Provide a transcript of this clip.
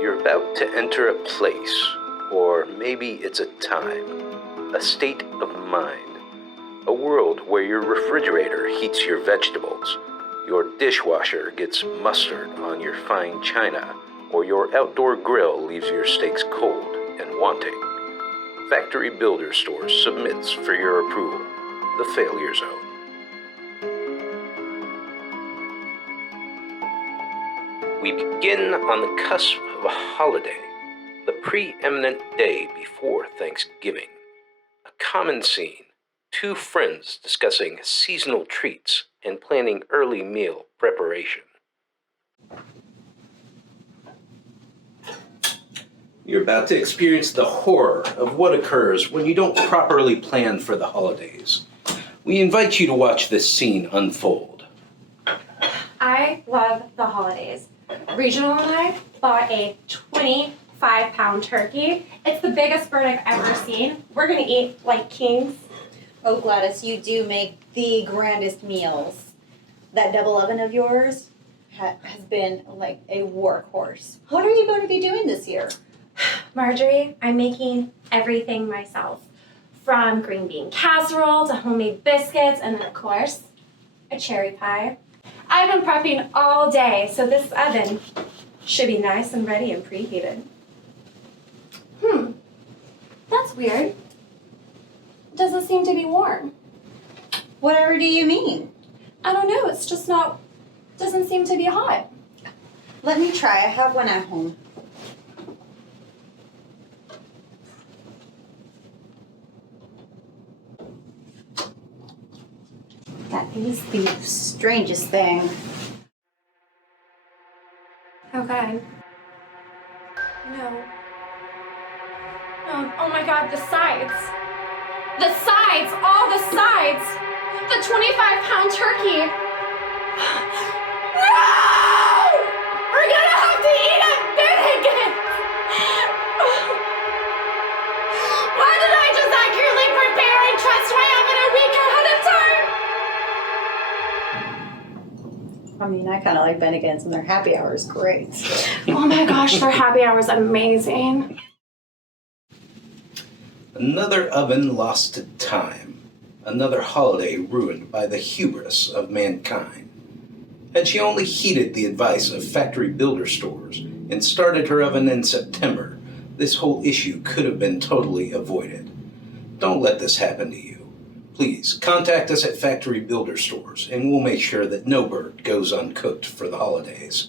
You're about to enter a place, or maybe it's a time, a state of mind, a world where your refrigerator heats your vegetables, your dishwasher gets mustard on your fine china, or your outdoor grill leaves your steaks cold and wanting. Factory Builder Stores submits for your approval, the Failure Zone. We begin on the cusp of a holiday, the preeminent day before Thanksgiving. A common scene, two friends discussing seasonal treats and planning early meal preparation. You're about to experience the horror of what occurs when you don't properly plan for the holidays. We invite you to watch this scene unfold. I love the holidays. Regional and I bought a 25-pound turkey. It's the biggest bird I've ever seen. We're gonna eat like kings. Oh, Gladys, you do make the grandest meals. That double oven of yours has been like a workhorse. What are you going to be doing this year? Marjorie, I'm making everything myself. From green bean casserole to homemade biscuits, and then of course, a cherry pie. I've been prepping all day, so this oven should be nice and ready and preheated. That's weird. Doesn't seem to be warm. Whatever do you mean? I don't know, it's just doesn't seem to be hot. Let me try. I have one at home. That is the strangest thing. Okay. No. Oh my God, the sides. The sides, all the sides. The 25-pound turkey. No! We're gonna have to eat it big again. Why did I just accurately prepare and trust my oven a week ahead of time? I mean, I kind of like Bennigan's, and their happy hour is great. Oh my gosh, their happy hour is amazing. Another oven lost to time, another holiday ruined by the hubris of mankind. Had she only heeded the advice of Factory Builder Stores and started her oven in September, this whole issue could have been totally avoided. Don't let this happen to you. Please contact us at Factory Builder Stores and we'll make sure that no bird goes uncooked for the holidays.